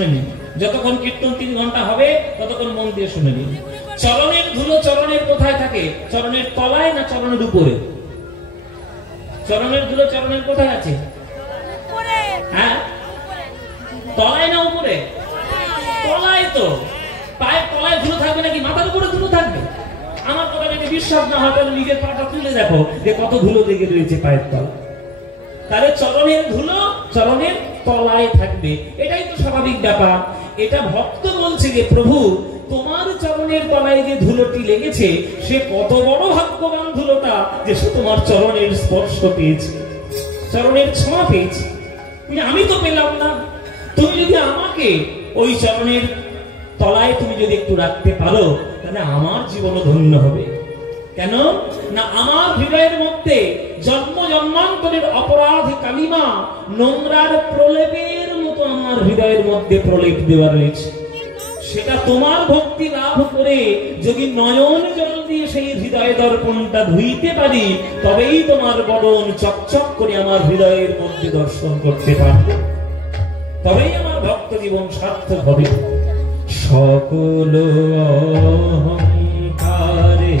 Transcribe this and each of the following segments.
শুনে নিন, যতক্ষণ কীর্তন 3 ঘন্টা হবে ততক্ষণ মন দিয়ে শুনে নিন। চরণের ধুলো চরণের কোথায় থাকে? চরণের তলায় না চরণের উপরে? চরণের ধুলো চরণের কোথায় আছে? হ্যাঁ, তলায় না উপরে? তলায়। তো পায়ের তলায় ধুলো থাকবে নাকি মাথার উপরে ধুলো থাকবে? আমার কথা যদি বিশ্বাস না হয় তাহলে নিজের পাটা তুলে দেখো যে কত ধুলো লেগে রয়েছে পায়ের তলায়। তাহলে চরণের ধুলো চরণের তলায় থাকবে, এটাই তো স্বাভাবিক ব্যাপার। এটা ভক্ত বলছে যে প্রভু তোমার চরণের তলায় যে ধুলোটি লেগেছে সে কত বড় ভাগ্যবান ধুলোটা যে সে তোমার চরণের স্পর্শ পেয়েছে, চরণের ছোঁয়া পেয়েছে। আমি তো পেলাম না। তুমি যদি আমাকে ওই চরণের তলায় তুমি যদি একটু রাখতে পারো তাহলে আমার জীবনও ধন্য হবে। কেন না আমার হৃদয়ের মধ্যে জন্ম জন্মান্তরের অপরাধ কালিমা নোংরার প্রলেপের মতো আমার হৃদয়ের মধ্যে প্রলেপ দেওয়া রয়েছে। সেটা তোমার ভক্তি লাভ করে যদি নয়ন জল দিয়ে সেই হৃদয় দর্পণটা ধুইতে পারি তবেই তোমার বদন চকচক করে আমার হৃদয়ের মধ্যে দর্শন করতে পারবে, তবেই আমার ভক্ত জীবন সার্থক হবে। সকল অহংকারে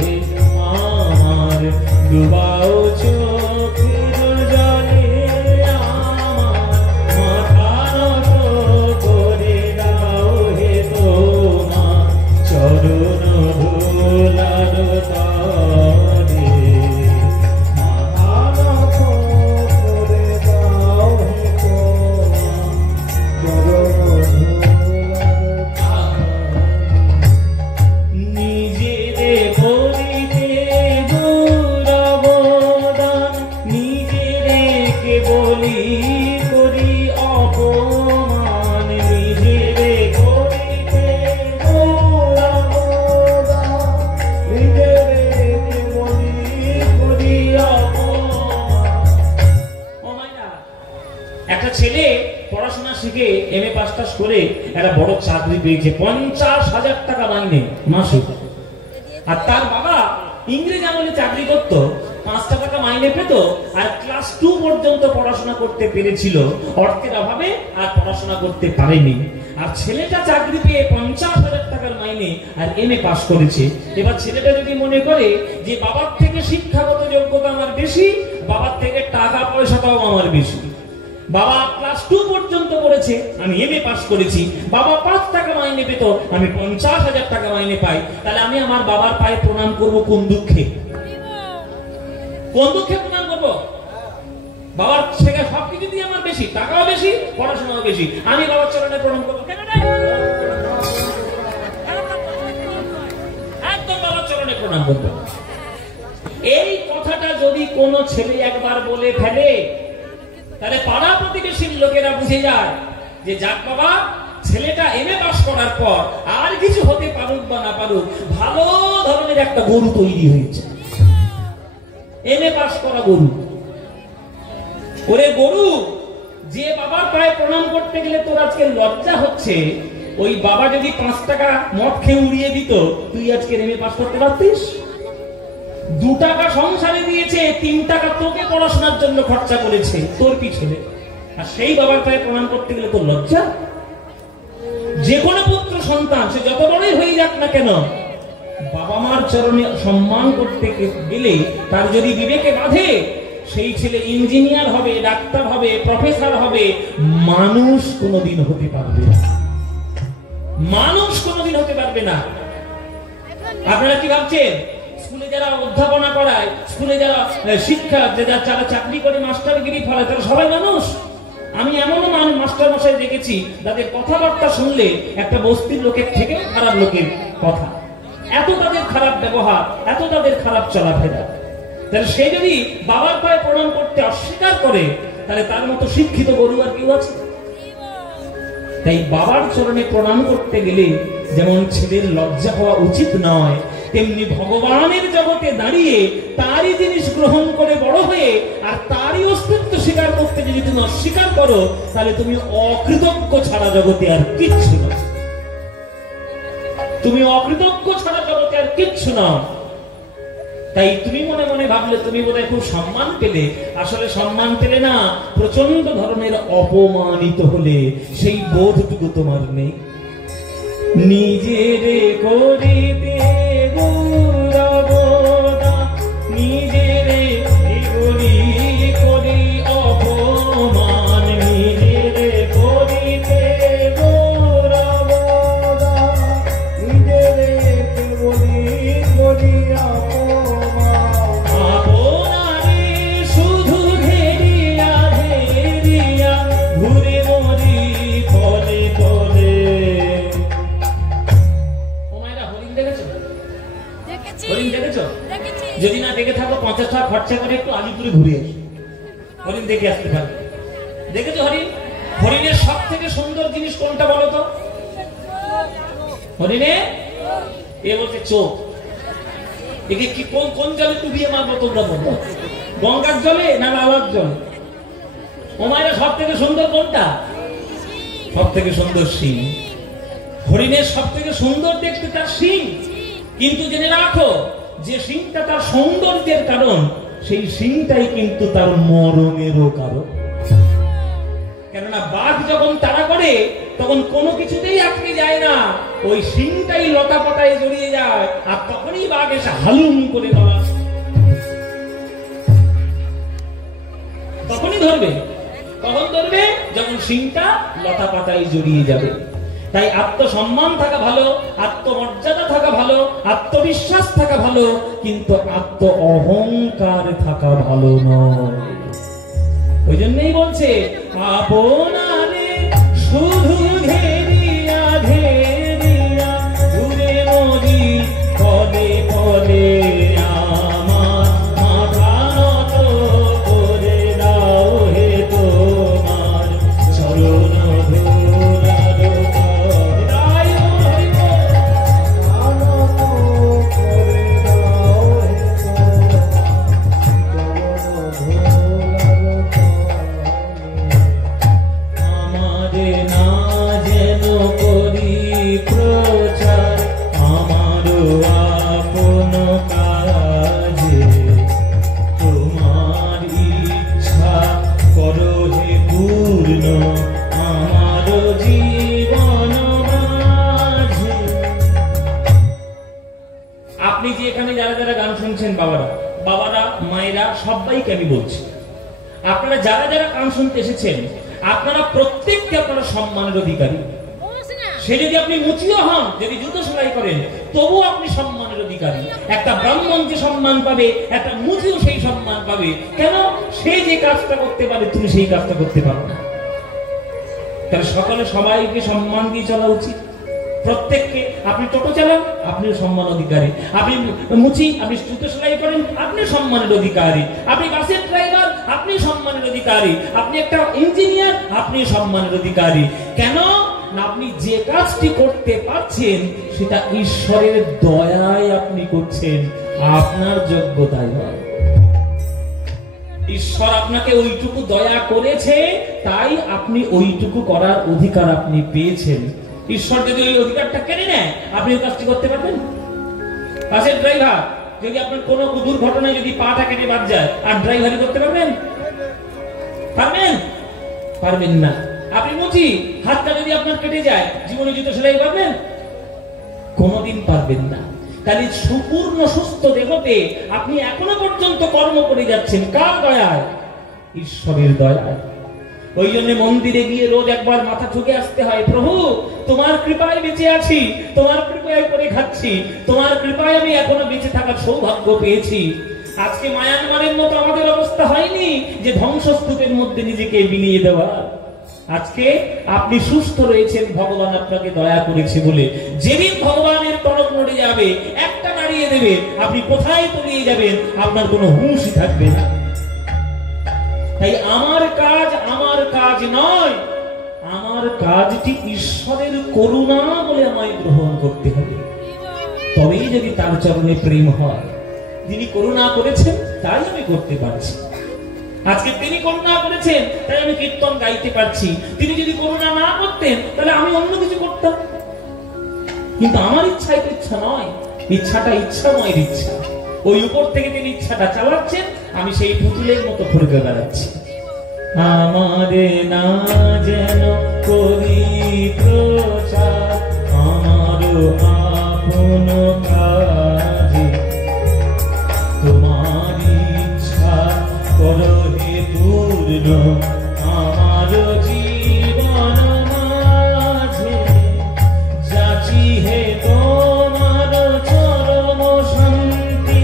আমার ডুবাও চোখের জলে, আমার মাথা নত করে দাও হে তোমার চরণ ধুলার তলে, মাথা নত করে দাও হে তোমার চরণ ছেলে পড়াশোনা শিখে এমএ পাস টাস করে একটা বড় চাকরি পেয়েছে, 50,000 টাকা মাইনে মাসে। আর তার বাবা ইংরেজ আমলে চাকরি করতো, 5 টাকা মাইনে পেত, আর ক্লাস 2 পর্যন্ত পড়াশোনা করতে পেরেছিল। অর্থের অভাবে আর পড়াশোনা করতে পারেনি। আর ছেলেটা চাকরি পেয়ে 50,000 টাকার মাইনে আর এমএ পাস করেছে। এবার ছেলেটা যদি মনে করে যে বাবার থেকে শিক্ষাগত যোগ্যতা আমার বেশি, বাবার থেকে টাকা পয়সাটাও আমার বেশি, বাবা ক্লাস 2 পর্যন্ত পড়েছে, আমি এমএ পাস করেছি, বাবা 5 টাকা মাইনে পেত, আমি 50,000 টাকা মাইনে পাই, তাহলে আমি আমার বাবার পায়ে প্রণাম করব কোন দুঃখে? কোন দুঃখে প্রণাম করব? বাবার থেকে সবকিছু দিয়ে আমার বেশি, টাকাও বেশি, পড়াশোনাও বেশি, আমি বাবার চরণে প্রণাম করবো কেন? একদম বাবার চরণে প্রণাম করবো। এই কথাটা যদি কোনো ছেলে একবার বলে ফেলে তাহলে পাড়া প্রতিবেশীর লোকেরা বুঝে যায় যে যাক বাবা ছেলেটা এমএ পাস করার পর আর কিছু হতে পারুক বা না পারুক, ভালো ধরনের একটা গরু তৈরি হয়েছে। এমএ পাস করা গরু। ওরে গরু, যে বাবার পায়ে প্রণাম করতে গেলে তোর আজকে লজ্জা হচ্ছে, ওই বাবা যদি 5 টাকা মদ খেয়ে উড়িয়ে দিত, তুই আজকে এমএ পাস করতে পারতিস? 2 টাকা সংসারে দিয়েছে, 3 টাকা তোকে পড়াশোনার জন্য খরচা করেছে তোর পিছনে, আর সেই বাবার পায়ে প্রণাম করতে গেলে তোর লজ্জা? যে কোনো পুত্র সন্তান সে যত বড়ই হয়ে যাক না কেন, বাবা মার চরণে সম্মান করতে গেলে তার যদি বিবেকে বাঁধে, সেই ছেলে ইঞ্জিনিয়ার হবে, ডাক্তার হবে, প্রফেসর হবে, মানুষ কোনোদিন হতে পারবে না। মানুষ কোনোদিন হতে পারবে না। আপনারা কি ভাবছেন স্কুলে যারা অধ্যাপনা করায়, স্কুলে যারা শিক্ষা যারা চাকরি করে মাস্টারগিরি ফলে তারা সবাই মানুষ? আমি এমনও মাস্টার মশাই দেখেছি তাদের কথাবার্তা শুনলে একটা বস্তির লোকের থেকে খারাপ লোকের কথা, এত তাদের খারাপ ব্যবহার, এত তাদের খারাপ চলাফেরা। তাহলে সে যদি বাবার পায়ে প্রণাম করতে অস্বীকার করে তাহলে তার মতো শিক্ষিত গরু আর কেউ আছে? তাই বাবার চরণে প্রণাম করতে গেলে যেমন ছেলের লজ্জা হওয়া উচিত নয়, তেমনি ভগবানের জগতে দাঁড়িয়ে তারই জিনিস গ্রহণ করে বড় হয়ে আর তারই অস্তিত্ব স্বীকার করতে যদি তুমি অস্বীকার করো তাহলে তুমি অকৃতজ্ঞ ছাড়া জগতে আর কিচ্ছু না। তুমি অকৃতজ্ঞ ছাড়া জগতে আর কিচ্ছু না। তাই তুমি মনে মনে ভাবলে তুমি বোধহয় খুব সম্মান পেলে, আসলে সম্মান পেলে না, প্রচন্ড ধরনের অপমানিত হলে সেই বোধটুকু তোমার নেই। নিজেরে করিতে গৌরবদা, নিজেরে করি করি অপমান, নিজেরে করিতে গৌরবদা, নিজেরে করি করি অপমান, আপনারে শুধু ঘেরিয়া ঘেরিয়া ঘুরে মরি তলে তলে। হরিণ দেখেছো? যদি না দেখে থাকো 50 টাকা খরচা করে একটু আলিপুরে ঘুরে এসো, হরিণ দেখে আসতে পারবে। দেখেছো হরিণ? হরিণের সব থেকে সুন্দর জিনিস কোনটা বলো তো? হরিণে এ বলছে চোখ। একে কি কোন জলে ডুবিয়ে মারবো তোমরা বলো? গঙ্গার জলে না লালার জলে? ওমায়ের সব থেকে সুন্দর কোনটা? সব থেকে সুন্দর শিং। হরিণের সব থেকে সুন্দর দেখতে তার শিং, কিন্তু জেনে রাখো যে শিংটা তার সৌন্দর্যের কারণ, সেই শিংটাই কিন্তু তার মরণেরও কারণ। কেননা বাঘ যখন তাড়া করে তখন কোনো কিছুতেই আটকে যায় না, ওই শিংটাই লতা পাতায় জড়িয়ে যায়, আর তখনই বাঘ এসে হালুম করে ধরা, তখনই ধরবে। কখন ধরবে? যখন শিংটা লতা পাতায় জড়িয়ে যাবে। তাই আত্মসম্মান থাকা ভালো, আত্মমর্যাদা থাকা ভালো, আত্মবিশ্বাস থাকা ভালো, কিন্তু আত্ম অহংকার থাকা ভালো নয়। ওই জন্যই বলছে আপনারে শুধু ঘেরিয়া ঘেরিয়া ঘুরে মরি পদে পদে, আমার মাথা নত করে দাও হে তোমার চরণ বাবারা মায়েরা সবাইকে আমি বলছি, আপনারা যারা যারা গান শুনতে এসেছেন, আপনারা প্রত্যেককে আপনারা সম্মানের অধিকারী। সে যদি আপনি মুচিও হন, যদি জুতো সেলাই করেন, তবু আপনি সম্মানের অধিকারী। একটা ব্রাহ্মণ যে সম্মান পাবে, একটা মুচিও সেই সম্মান পাবে। কেন? সে যে কাজটা করতে পারে তুমি সেই কাজটা করতে পারো না। তাহলে সকালে সবাইকে সম্মান দিয়ে চলা উচিত, প্রত্যেককে। আপনি টোটো চালান, আপনিও সম্মান অধিকারী। আপনি মুচি, আপনি জুতো সেলাই করেন, আপনি সম্মানের অধিকারী। আপনি বাসের ড্রাইভার, আপনি সম্মানের অধিকারী। আপনি একটা ইঞ্জিনিয়ার, আপনি সম্মানের অধিকারী। কেন না? আপনি যে কাজটি করতে পারছেন সেটা ঈশ্বরের দয়ায় আপনি করছেন, আপনার যোগ্যতায় নয়। ঈশ্বর আপনাকে ওইটুকু দয়া করেছে, তাই আপনি ওইটুকু করার অধিকার আপনি পেয়েছেন। ঈশ্বর যদি ওই অধিকারটা কেড়ে নেয়, আপনি ওই কাজটি করতে পারবেন? বাসের ড্রাইভার যদি আপনার কোনো দুর্ঘটনায় যদি পাটা কেটে বাদ যায়, আর ড্রাইভারি করতে পারবেন? পারবেন? পারবেন না। আপনি মুচি, হাতটা যদি আপনার কেটে যায়, জীবনে জুতো সেলাই পারবেন? কোনোদিন পারবেন না। তাহলে সুপূর্ণ সুস্থ দেহতে আপনি এখনো পর্যন্ত কর্ম করে যাচ্ছেন কার দয়ায়? ঈশ্বরের দয়ায়। ওই জন্য মন্দিরে গিয়ে রোজ একবার মাথা ঠুকে আসতে হয়, প্রভু তোমার কৃপায় বেঁচে আছি, তোমার কৃপায় করে খাচ্ছি, তোমার কৃপায় আমি এখনো বেঁচে থাকার সৌভাগ্য পেয়েছি। আজকে মায়ানমারের মতো আমাদের অবস্থা হয়নি যে ধ্বংসস্তূপের মধ্যে নিজেকে বিলিয়ে দেওয়া। আজকে আপনি সুস্থ রয়েছেন, ভগবান আপনাকে দয়া করেছে বলে। যেদিন ভগবানের টনক নড়ে যাবে, একটা নাড়িয়ে দেবে, আপনি কোথায় তলিয়ে যাবেন আপনার কোনো হুঁশই থাকবে না। তাই আমার কাজ নয়, আমার কাজটি ঈশ্বরের করুণা বলে আমায় গ্রহণ করতে হবে। তবেই যদি তার চরণে প্রেম হয়। যিনি করুণা করেছেন তাই আমি করতে পারছি। আজকে তিনি করুণা করেছেন তাই আমি কীর্তন গাইতে পারছি। তিনি যদি করুণা না করতেন তাহলে আমি অন্য কিছু করতাম। কিন্তু আমার ইচ্ছাই তো ইচ্ছা নয়, ইচ্ছাটা ইচ্ছাময়ের ইচ্ছা। ওই উপর থেকে তিনি ইচ্ছাটা চালাচ্ছেন, আমি সেই পুতুলের মতো ফুরকে বেড়াচ্ছি। আমারে না যেন করি প্রচার আমার আপন কাজে, তোমার ইচ্ছা করো হে পূর্ণ আমার জীবন মাঝে, যাচি হে তোমার চরম শান্তি,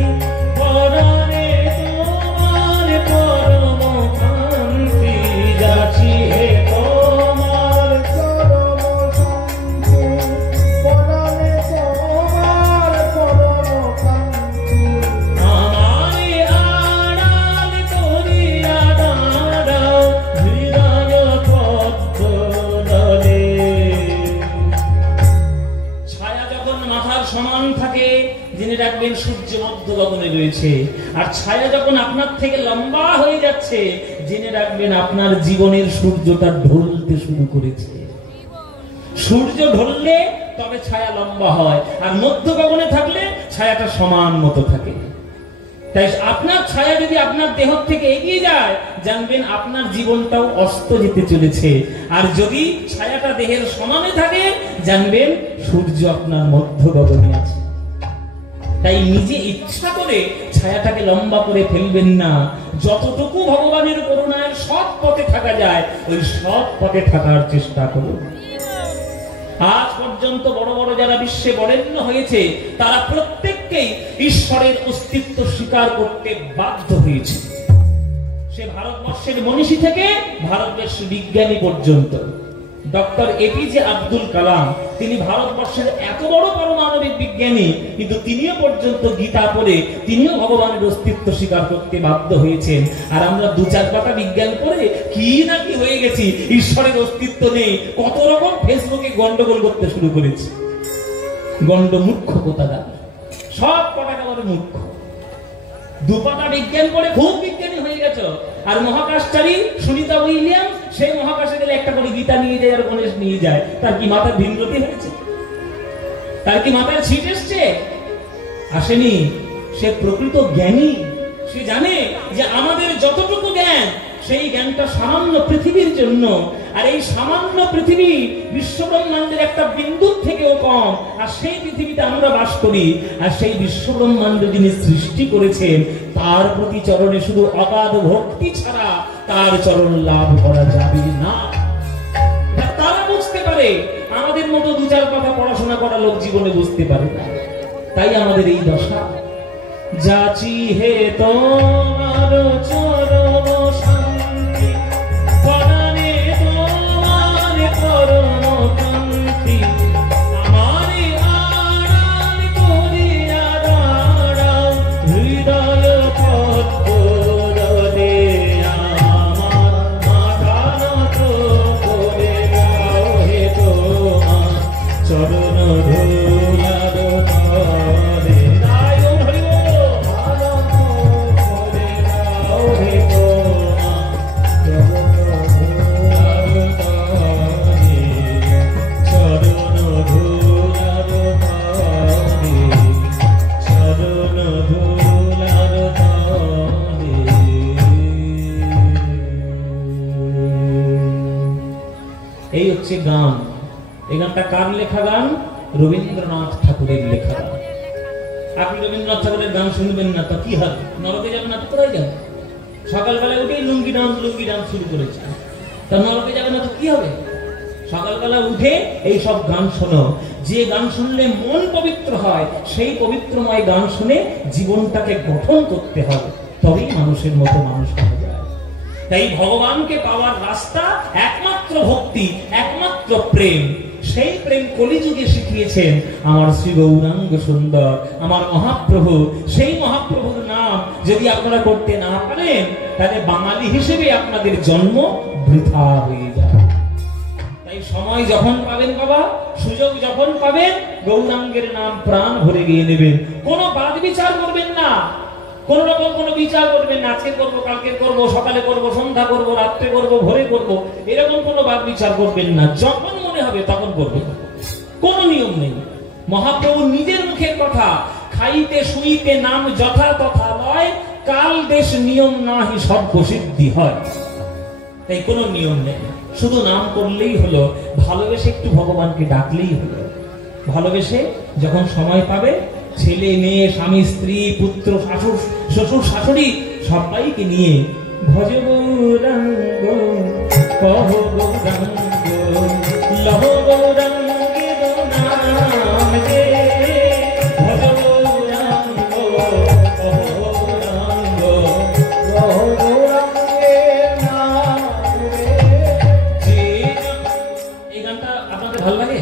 পরাণে তোমার পরম শান্তি, যাচি হে তোমার চরম শান্তি, পরাণে তোমার পরম শান্তি, আমারে আড়াল করিয়া দাঁড়াও হৃদয় পদ্মদলে। ছায়া যখন মাথার সমান থাকে জেনে রাখবেন সূর্য মধ্য গগনে রয়েছে, আর ছায়া যখন আপনার থেকে লম্বা হয়ে যাচ্ছে জেনে রাখবেন আপনার জীবনের সূর্যটা ঢলতে শুরু করেছে। সূর্য ঢললে তবে ছায়া লম্বা হয়, আর মধ্য গগনে থাকলে ছায়াটা সমান মতো থাকে। তাই আপনার ছায়া যদি আপনার দেহ থেকে এগিয়ে যায় জানবেন আপনার জীবনটাও অস্ত যেতে চলেছে, আর যদি ছায়াটা দেহের সমানে থাকে জানবেন সূর্য আপনার মধ্য গগনে আছে। তাই নিজে ইচ্ছা করে ছায়াটাকে লম্বা করে ফেলবেন না, যতটুকু ভগবানের করুণায় সৎ পথে থাকা যায় ওই সৎ পথে থাকার চেষ্টা করুন। আজ পর্যন্ত বড় বড় যারা বিশ্বে বরেণ্য হয়েছে তারা প্রত্যেককেই ঈশ্বরের অস্তিত্ব স্বীকার করতে বাধ্য হয়েছে। সে ভারতবর্ষের মনীষী থেকে ভারতবর্ষের বিজ্ঞানী পর্যন্ত। ডক্টর এপিজে আব্দুল কালাম তিনি ভারতবর্ষের এত বড় পারমাণবিক বিজ্ঞানী, কিন্তু তিনিও পর্যন্ত গীতা পড়ে তিনিও ভগবানের অস্তিত্ব স্বীকার করতে বাধ্য হয়েছেন। আর আমরা দু চার পাতা বিজ্ঞান পড়ে কি না কি হয়ে গেছি, ঈশ্বরের অস্তিত্ব নেই, কত রকম ফেসবুকে গন্ডগোল করতে শুরু করেছি। গন্ড মূর্খ কোথাকার, সব কটাকার মূর্খ। দুপাতা বিজ্ঞান পড়ে খুব বিজ্ঞানী হয়ে গেছ, আর মহাকাশচারী সুনিতা উইলিয়াম সেই মহাকাশে গেলে একটা করে গীতা নিয়ে যায় আর গণেশ নিয়ে যায়। তার কি মাথার ভিন্নতি হয়েছে? তার কি মাথার ছিট এসছে? আসেনি। সে প্রকৃত জ্ঞানী, সে জানে যে আমাদের যতটুকু জ্ঞান সেই জ্ঞানটা সামান্য পৃথিবীর জন্য, আর এই সামান্য পৃথিবী বিশ্বব্রহ্মাণ্ডের একটা বিন্দুর থেকেও কম, আর সেই পৃথিবীতে আমরা বাস করি। আর সেই বিশ্বব্রহ্মাণ্ড যিনি সৃষ্টি করেছেন তার প্রতি চরণে শুধু অগাধ ভক্তি ছাড়া তার চরণ লাভ করা যাবে না। তারা বুঝতে পারে, আমাদের মতো দু চার কথা পড়াশোনা করা লোক জীবনে বুঝতে পারে না। তাই আমাদের এই দশা। যাচি হে তোমার চরণ শান্তি, পরাণে তোমার পরম শান্তি, আমারে আড়াল করিয়া দাঁড়াও হৃদয় পদ্মদলে, আমার মাথা নত করে দাও হে তোমার চরণ ধুলার তলে। এই হচ্ছে গান। এই গানটা কার লেখা গান? রবীন্দ্রনাথ ঠাকুরের লেখা গান। আপনি রবীন্দ্রনাথ ঠাকুরের গান শুনবেন না তো কি হবে? নরকে যাবেন না তো কোথায় যাবেন? সকালবেলায় উঠে লুঙ্গি ডান্স শুরু করেছে, তা নরকে যাবে না তো কি হবে? সকালবেলা উঠে এই সব গান শোনো। যে গান শুনলে মন পবিত্র হয় সেই পবিত্রময় গান শুনে জীবনটাকে গঠন করতে হবে, তবেই মানুষের মতো মানুষ হওয়া যায়। তাই ভগবানকে পাওয়ার রাস্তা একমাত্র ভক্তি, একমাত্র প্রেম। সেই প্রেম কলিযুগে শিখিয়েছেন আমার শ্রী গৌরাঙ্গ সুন্দর, আমার মহাপ্রভু। সেই মহাপ্রভুর নাম যদি আপনারা করতে না পারেন তাহলে বাঙালি হিসেবে আপনাদের জন্ম বৃথা হয়ে যায়। তাই সময় যখন পাবেন বাবা, সুযোগ যখন পাবেন, গৌরাঙ্গের নাম প্রাণ ভরে গিয়ে নেবেন। কোনো বাদ বিচার করবেন না, কোন রকম কোনো বিচার করবেন না, আজকে করবো, কালকে করবো, সকালে করবো, সন্ধ্যা করবো, রাত্রে করবো, ভোরে করবো, এরকম কোনো বাদ বিচার করবেন না। যখন মনে হবে তখন করবেন, কোনো নিয়ম নেই। মহাপ্রভু নিজের মুখের কথা, খাইতে শুইতে নাম যথা তথা লয়, কাল দেশ নিয়ম নাহি সব প্রসিদ্ধি হয়। তাই কোনো নিয়ম নেই, শুধু নাম করলেই হলো, ভালোবেসে একটু ভগবানকে ডাকলেই হলো। ভালোবেসে যখন সময় পাবে ছেলে মেয়ে স্বামী স্ত্রী পুত্র শ্বশুর শাশুড়ি সবাইকে নিয়ে ভজ গৌরাঙ্গ কহ গৌরাঙ্গ লহ গৌরাঙ্গে নাম গে, ভজ গৌরাঙ্গ কহ গৌরাঙ্গ লহ গৌরাঙ্গে নাম গে। এই গানটা আপনাদের ভালো লাগে?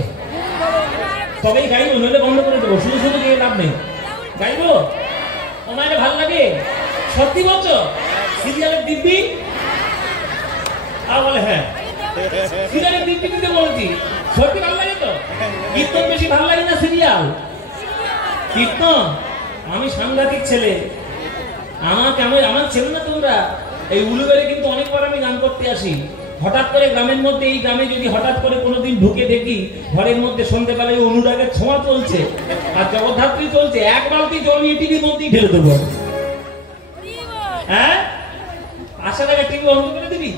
তবেই গাইবো, নইলে বন্ধ করে দেবো। শুধু শুধু গিয়ে লাভ নেই, গাইবো। ওনার ভালো লাগে? সত্যি বলছো? সিরিয়ালের দিব্যি আর বলে হ্যাঁ, সিরিয়ালের দিব্যি দিতে বলছি। সত্যি ভালো লাগে তো? কীর্তন বেশি ভালো লাগে না সিরিয়াল? কীর্তন আমি সাংঘাতিক ছেলে, আমার ছেলে না তোমরা। এই উলুবেড়ে কিন্তু অনেকবার আমি গান করতে আসি। হঠাৎ করে গ্রামের মধ্যে, এই গ্রামে যদি হঠাৎ করে কোনোদিন ঢুকে দেখি ঘরের মধ্যে সন্ধ্যেবেলায় অনুরাগের ছোঁয়া চলছে আর জগদ্ধাত্রী চলছে, এক বালতি জল নিয়ে টিভির মধ্যেই ঢেলে দেবো। হ্যাঁ, আশা টাকা টিভি বন্ধ করে দিবি,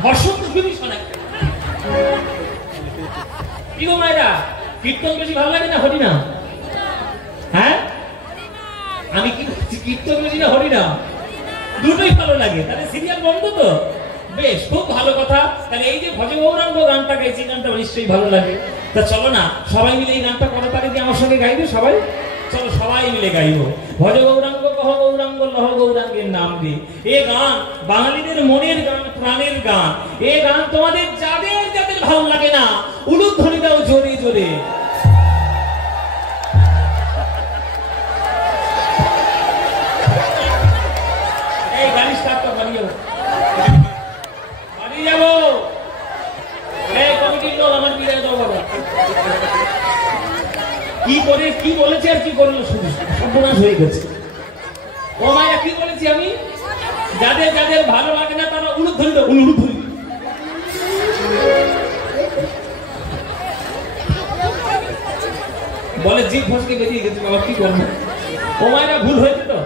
ধর্ষণ তো শুনিস না। কি গো মায়েরা, কীর্তন বেশি ভালো লাগে না হরিনাম? হ্যাঁ, আমি কি কীর্তন বেশি না হরিনাম? দুটোই ভালো লাগে। তাহলে সিরিয়াল বন্ধ তো? বেশ, খুব ভালো কথা। তাহলে এই যে ভজ গৌরাঙ্গ গানটা গাইছি, গানটা নিশ্চয়ই ভালো লাগে। তা চলো না সবাই মিলে এই গানটা কত তারিখে আমার সঙ্গে গাইবে সবাই? চলো সবাই মিলে গাইবো। ভজ গৌরাঙ্গ কহ গৌরাঙ্গ লহ গৌরাঙ্গের নাম দিয়ে। এ গান বাঙালিদের মনের গান, প্রাণের গান। এ গান তোমাদের যাদের যাদের ভালো লাগে না, উলুধ্বনি দাও জোরে জোরে। এই গাড়ি স্টার্ট বাড়ি যাবো, বাড়ি যাবো। এই কমিটির লোক আমার বিদায় দাও বাবা। কি করে কি বলেছে আর কি করলো, শুধু সর্বনাশ হয়ে গেছে। ও মায়া, কি বলেছি আমি? যাদের যাদের ভালো লাগে না তারা উলুধ্বনি দাও, উলুধ্বনি। বলে জিভ ফসকে বেরিয়ে গেছে বাবা, কি করবো? ও মায়েরা, ভুল হয়েছে তো?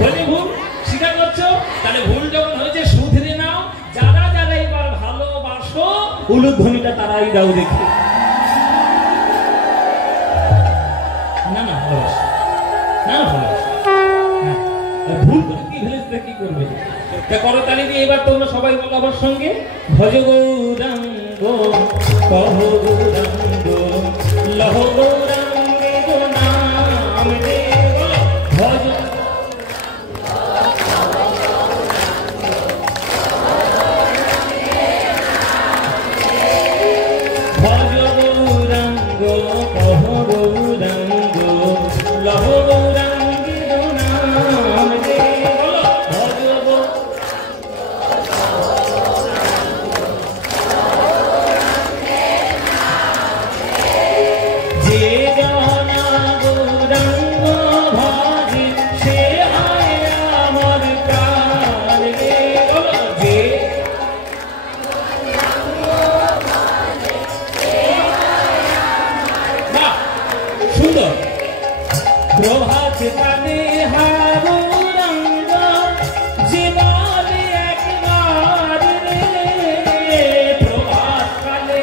ভুলে ভুল স্বীকার করছো? তাহলে ভুল যখন হয়েছে শুধরে নাও। যারা যারা এবার ভালোবাসো উলুধ্বনিটা তারাই দাও দেখি। না না ভালোবাসো, না না ভালোবাসো, ভুল করে কি ভেবেছে কি করবে? করতালি দিয়ে এবার তোমরা সবাই বলো আমার সঙ্গে, ভজ গৌরাঙ্গ কহ গৌরাঙ্গ লহ গৌরাঙ্গে নাম রে। ভজ গৌরাঙ্গ কহ গৌরাঙ্গ লহ গৌরাঙ্গে নাম রে। প্রভাত কালে হারো রঙ্গ জীবনে একবার রে, প্রভাত কালে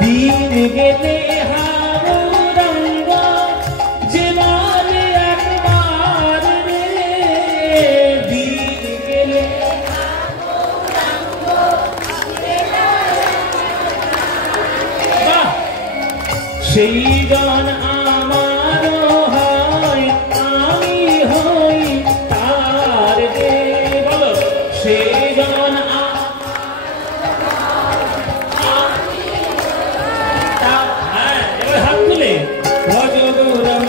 দিন গেলে হারো রঙ্গ জীবনে একবার রে, দিন গেলে সেই গান আমার হয়, আমি হই তার রে। বলো, সেই গান হ্যাঁ, এবার হাত তুলে ভজ গৌরাঙ্গ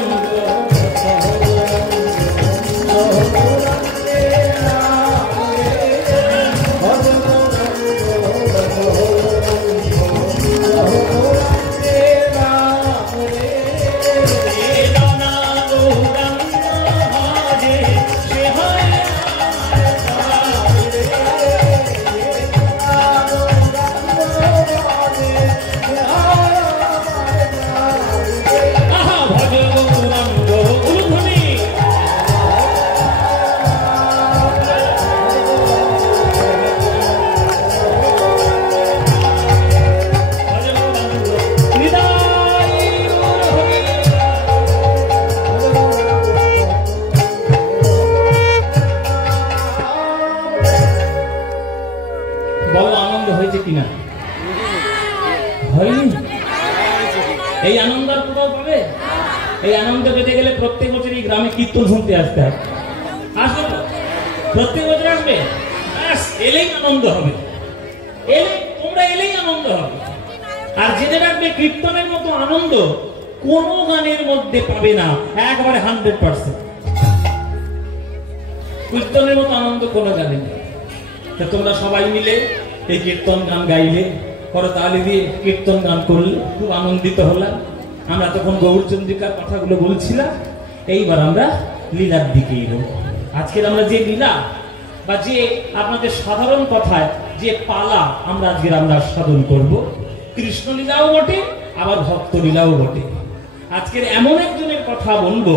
হয়নি? এই আনন্দ আর কোথাও পাবে? এই আনন্দ পেতে গেলে প্রত্যেক বছর এই গ্রামে কীর্তন শুনতে আসতে হবে। আসবে তো? প্রত্যেক বছর আসবে? এলেই আনন্দ হবে, তোমরা এলেই আনন্দ হবে। আর জেনে রাখবে, কীর্তনের মতো আনন্দ কোন গানের মধ্যে পাবে না, একবারে 100%। কীর্তনের মতো আনন্দ কোন গানে নেই। তোমরা সবাই মিলে এই কীর্তন গান গাইলে, করতালি দিয়ে কীর্তন গান করলে, খুব আনন্দিত হলাম। আমরা তখন গৌরচন্দ্রিকার কথাগুলো বলছিলাম। এইবার আমরা লীলার দিকে এগো। আজকের আমরা যে লীলা বা যে আপনাদের সাধারণ কথায় যে পালা আমরা আজকের আমরা সাধন করব, কৃষ্ণ লীলাও বটে, আবার ভক্ত লীলাও বটে। আজকের এমন একজনের কথা বলবো,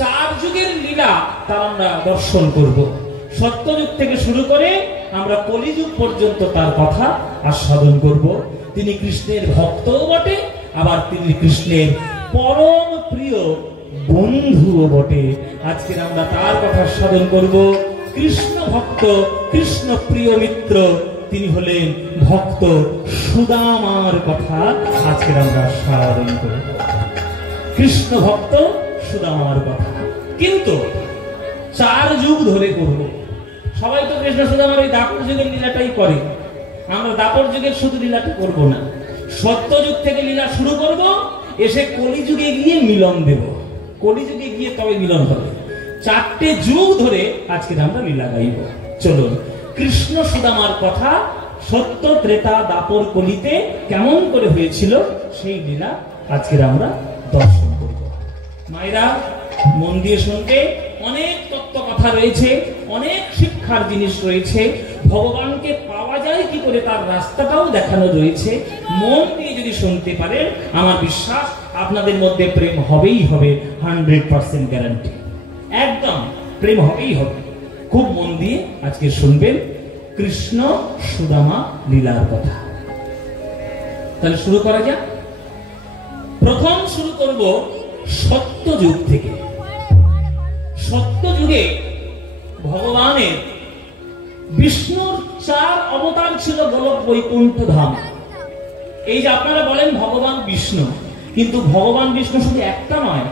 4 যুগের লীলা তার আমরা দর্শন করব। সত্যযুগ থেকে শুরু করে আমরা কলিযুগ পর্যন্ত তার কথা আস্বাদন করব। তিনি কৃষ্ণের ভক্তও বটে, আবার তিনি কৃষ্ণের পরম প্রিয় বন্ধুও বটে। আজকের আমরা তার কথা আস্বাদন করব। কৃষ্ণ ভক্ত, কৃষ্ণ প্রিয় মিত্র, তিনি হলেন ভক্ত সুদামার কথা আজকের আমরা আস্বাদন করব। কৃষ্ণ ভক্ত সুদামার কথা কিন্তু 4 যুগ ধরে করব। সবাই তো কৃষ্ণ সুদামার ওই দাপর যুগের লীলাটাই করে, আমরা দাপর যুগের শুধু লীলাটা করব না। সত্যযুগ থেকে লীলা শুরু করব, এসে কলিযুগে গিয়ে মিলন দেব। কলিযুগে গিয়ে তবে মিলন হবে। 4টে যুগ ধরে আজকে আমরা লীলা গাইব। চলুন, কৃষ্ণ সুদামার কথা সত্য, ত্রেতা, দাপর, কলিতে কেমন করে হয়েছিল সেই লীলা আজকে আমরা দর্শন করব। মায়েরা মন দিয়ে শুনতে, অনেক তত্ত্ব কথা রয়েছে, অনেক শিক্ষার জিনিস রয়েছে। ভগবানকে পাওয়া যায় কি করে তার রাস্তাটাও দেখানো রয়েছে। মন দিয়ে যদি শুনতে পারেন, আমার বিশ্বাস আপনাদের মধ্যে প্রেম হবেই হবে, 100% গ্যারান্টি। একদম প্রেম হবেই হবে। খুব মন দিয়ে আজকে শুনবেন কৃষ্ণ সুদামা লীলার কথা। তাহলে শুরু করা যাক। প্রথম শুরু করব সত্যযুগ থেকে। সত্যযুগে ভগবানের বিষ্ণুর 4 অবতার ছিল গোলক বৈকুণ্ঠ ধাম। এই যে আপনারা বলেন ভগবান বিষ্ণু, কিন্তু ভগবান বিষ্ণু শুধু একটা নয়,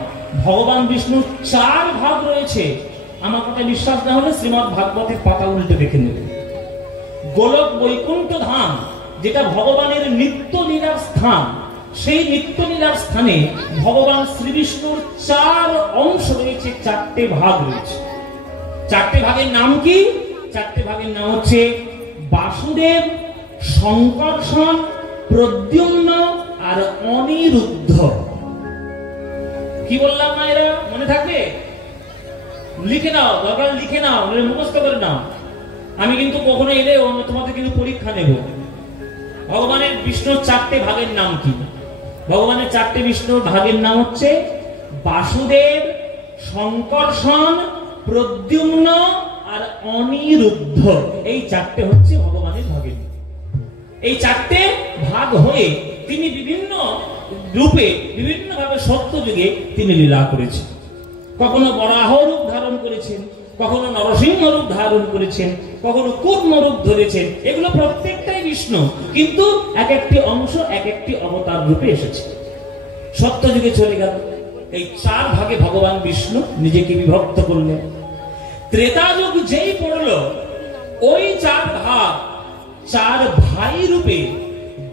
ভগবান বিষ্ণুর 4 ভাগ রয়েছে। আমার কথা বিশ্বাস না হলে শ্রীমদ্ ভাগবতের পাতা উল্টে দেখে নেবেন। গোলক বৈকুণ্ঠ ধাম যেটা ভগবানের নিত্য লীলার স্থান, সেই নিত্য লীলার স্থানে ভগবান শ্রী বিষ্ণুর 4 অংশ রয়েছে, 4টে ভাগ রয়েছে। 4টে ভাগের নাম কি? 4টে ভাগের নাম হচ্ছে বাসুদেব, সংকর্ষণ, প্রদ্যুম্ন আর অনিরুদ্ধ। কি বললাম মায়েরা, মনে থাকবে? লিখে নাও, দরকার লিখে নাও, মুখস্থ করে নাও। আমি কিন্তু কখনো এলে তোমাদের কিন্তু পরীক্ষা নেব। ভগবানের বিষ্ণুর 4টে ভাগের নাম কি? ভগবানের 4টে বিষ্ণুর ভাগের নাম হচ্ছে বাসুদেব, সংকর্ষণ, প্রদ্যুম্ন আর অনিরুদ্ধ। এই 4টে হচ্ছে ভগবানের ভাগের। এই 4টে ভাগ হয়ে তিনি বিভিন্ন রূপে, বিভিন্ন ভাবে সত্যযুগে তিনি লীলা করেছেন। কখনো বরাহ রূপ ধারণ করেছেন, কখনো নরসিংহ রূপ ধারণ করেছেন, কখনো কূর্ম রূপ ধরেছেন। এগুলো প্রত্যেকটাই বিষ্ণু, কিন্তু এক একটি অংশ এক একটি অবতার রূপে এসেছে। সত্যযুগে চলে গেল, এই 4 ভাগে ভগবান বিষ্ণু নিজেকে বিভক্ত করলেন। ত্রেতা যুগ যেই পড়ল, ওই 4 ভাগ 4 ভাই রূপে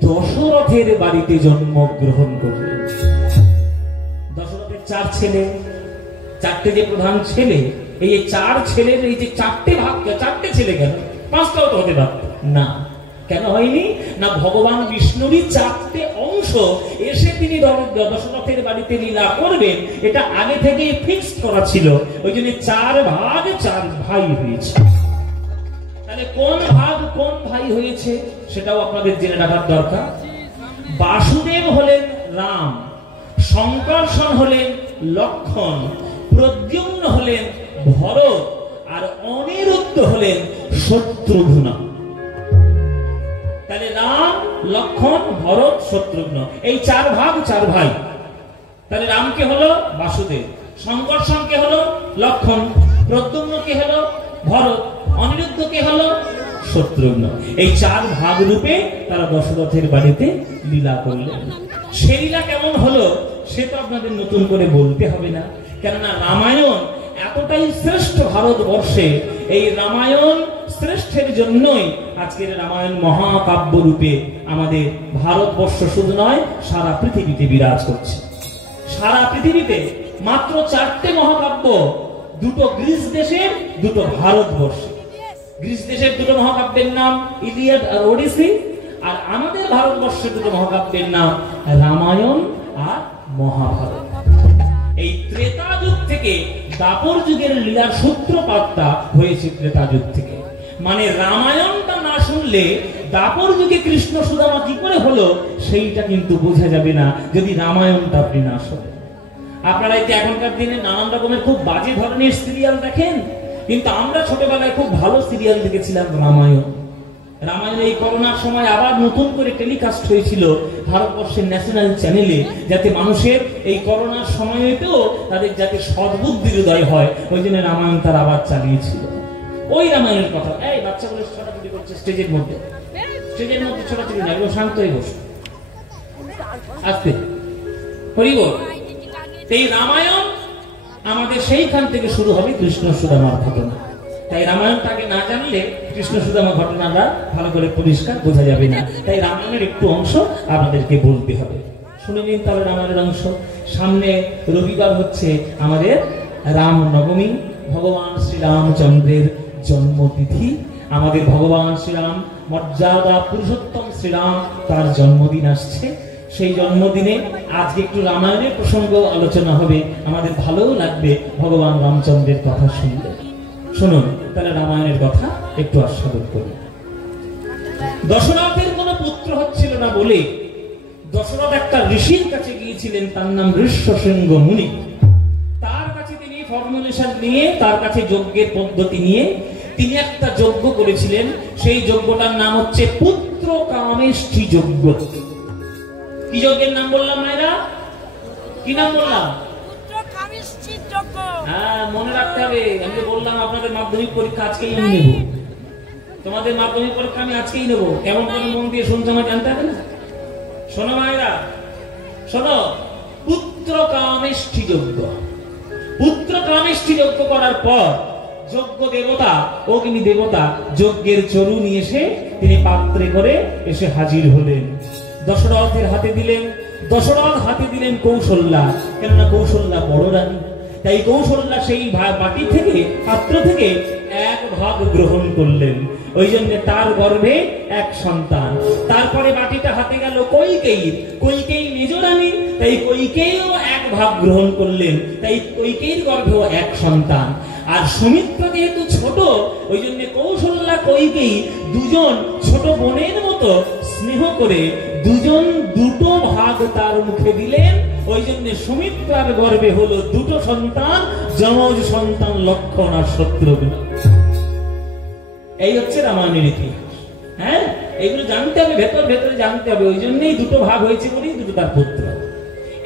দশরথের বাড়িতে জন্মগ্রহণ করলেন। দশরথের 4 ছেলে, 4টে যে প্রধান ছেলে, এই 4 ছেলের এই যে 4টে ভাগ, 4টে ছেলে কেন? 5টাও তো হতে পারত না। কেন হয়নি? না, ভগবান বিষ্ণুরই 4টে অংশ এসে তিনি দশরথের বাড়িতে লীলা করবেন, এটা আগে থেকেই ফিক্সড করা ছিল। ওই জন্য 4 ভাগ 4 ভাই হয়েছে। তাহলে কোন ভাগ কোন ভাই হয়েছে সেটাও আপনাদের জেনে রাখার দরকার। বাসুদেব হলেন রাম, সংকর্ষণ হলেন লক্ষ্মণ, প্রদ্যুম্ন হলেন ভরত, আর অনিরুদ্ধ হলেন শত্রুঘ্ন। তাহলে রাম, লক্ষ্মণ, ভরত, শত্রুঘ্ন, এই 4 ভাগ 4 ভাই। তাহলে রামকে হলো বাসুদেব, সংকর্ষণকে হলো লক্ষ্মণ, প্রদ্যুম্নকে হলো ভরত, অনিরুদ্ধকে হলো শত্রুঘ্ন। এই 4 ভাগ রূপে তারা দশরথের বাড়িতে লীলা করলেন। সেই লীলা কেমন হলো সে তো আপনাদের নতুন করে বলতে হবে না, কেননা রামায়ণ এতটাই শ্রেষ্ঠ ভারতবর্ষে। এই রামায়ণ শ্রেষ্ঠের জন্যই আজকের রামায়ণ মহাকাব্য রূপে আমাদের ভারতবর্ষ শুধু নয় সারা পৃথিবীতে বিরাজ করছে। সারা পৃথিবীতে মাত্র 4টে মহাকাব্য, 2টো গ্রিস দেশের, 2টো ভারতবর্ষে। গ্রিস দেশের 2টো মহাকাব্যের নাম ইলিয়াড আর ওডিসি, আর আমাদের ভারতবর্ষের 2টো মহাকাব্যের নাম রামায়ণ আর মহাভারত। এই ত্রেতা যুগ থেকে দ্বাপর যুগের লীলার সূত্রপাতটা হয়েছে ত্রেতা যুগ থেকে। মানে রামায়ণটা না শুনলে দ্বাপর যুগে কৃষ্ণ সুদামা কি করে হলো সেইটা কিন্তু বোঝা যাবে না যদি রামায়ণটা আপনি না শোনেন। আপনারা এখনকার দিনে নানান রকমের খুব বাজে ধরনের সিরিয়াল দেখেন, কিন্তু আমরা ছোটবেলায় খুব ভালো সিরিয়াল দেখেছিলাম রামায়ণ। রামায়ণ এই করোনার সময় আবার নতুন করে টেলিকাস্ট হয়েছিল ভারতবর্ষের ন্যাশনাল চ্যানেলে, যাতে মানুষের এই করোনার সময়তেও তাদের যাতে সদ্বুদ্ধির উদয় হয়, ওই জন্য রামায়ণ তারা আবার চালিয়েছিল। ওই রামায়ণের কথা। এই বাচ্চাগুলো ছোটাছুটি করছে স্টেজের মধ্যে ছোটাছুটি না, একদম শান্ত হয়ে বসে আস্তে হরি বল। এই রামায়ণ আমাদের সেইখান থেকে শুরু হবে কৃষ্ণ সুদামার ঘটনা। তাই রামায়ণটাকে না জানলে কৃষ্ণ সুদামা ঘটনাটা ভালো করে পরিষ্কার বোঝা যাবে না। তাই রামায়ণের একটু অংশ আপনাদেরকে বলতে হবে। শুনে নিন তাহলে রামায়ণের অংশ। সামনে রবিবার হচ্ছে আমাদের রাম নবমী, ভগবান শ্রীরামচন্দ্রের জন্মতিথি। আমাদের ভগবান শ্রীরাম মর্যাদা পুরুষোত্তম শ্রীরাম, তার জন্মদিন আসছে। সেই জন্মদিনে আজকে একটু রামায়ণের প্রসঙ্গ আলোচনা হবে, আমাদের ভালোও লাগবে ভগবান রামচন্দ্রের কথা শুনলে। শুনুন তাহলে রামায়ণের কথা একটু আস্বাদন করি। দশরথের কোনো পুত্র হচ্ছিল না বলে দশরথ একটা ঋষির কাছে গিয়েছিলেন, তার নাম ঋষ্যশৃঙ্গ মুনি। তার কাছে তিনি ফর্মুলেশন নিয়ে, তার কাছে যজ্ঞের পদ্ধতি নিয়ে তিনি একটা যজ্ঞ করেছিলেন। সেই যজ্ঞটার নাম হচ্ছে পুত্র কামেষ্টি যজ্ঞ। কি যজ্ঞের নাম বললাম মায়েরা? কি নাম বললাম? হ্যাঁ, মনে রাখতে হবে। আমি বললাম আপনাদের মাধ্যমিক পরীক্ষা আজকেই আমি নেব, তোমাদের মাধ্যমিক পরীক্ষা আমি আজকেই নেব। কেমন করে মন দিয়ে শুনছো আমার জানতে হবে না। শোনো মায়েরা, শোনো, পুত্র কামেষ্টি যজ্ঞ। পুত্র কামেষ্টি যজ্ঞ করার পর যজ্ঞ দেবতা, অগ্নি দেবতা যজ্ঞের চরু নিয়ে এসে তিনি পাত্রে করে এসে হাজির হলেন। দশরথের হাতে দিলেন। দশরথ হাতে দিলেন কৌশল্যা, কেননা কৌশল্যা বড় রানী। তাই কৌশল্যা সেই বাটি থেকে, পাত্র থেকে 1 ভাগ গ্রহণ করলেন। ওই জন্য তার গর্ভে 1 সন্তান। তারপরে বাটিটা হাতে গেল কৈকেয়ীর। কৈকেয়ী মেজ রানী, তাই কৈকেয়ীও 1 ভাগ গ্রহণ করলেন। তাই কৈকেয়ীর গর্ভেও 1 সন্তান। আর সুমিত্রা যেহেতু ছোট, ওই জন্য কৌশল্যা কৈকেয়ী দুজন ছোট বোনের মতো স্নেহ করে দুজন 2টো ভাগ তার মুখে দিলেন। ওই জন্য সুমিত্রার গর্ভে হলো 2টো সন্তান, যমজ সন্তান লক্ষণ আর শত্রুঘ্ন। এই হচ্ছে রামায়ণের ইতিহাস। হ্যাঁ, এগুলো জানতে হবে, ভেতরে জানতে হবে। ওই জন্যই 2টো ভাগ হয়েছে বলেই 2টো তার পুত্র।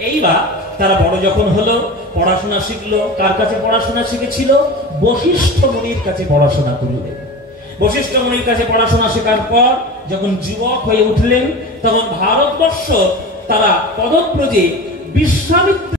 এইবার তারা বড় যখন হলো, পড়াশোনা শিখলো। কার কাছে পড়াশোনা শিখেছিল? বশিষ্ঠ মুনির কাছে পড়াশোনা করলেন। বশিষ্ঠ মুনির কাছে পড়াশোনা শেখার পর যখন যুবক হয়ে উঠলেন, তখন ভারতবর্ষ তারা পদব্রজে বিশ্বামিত্র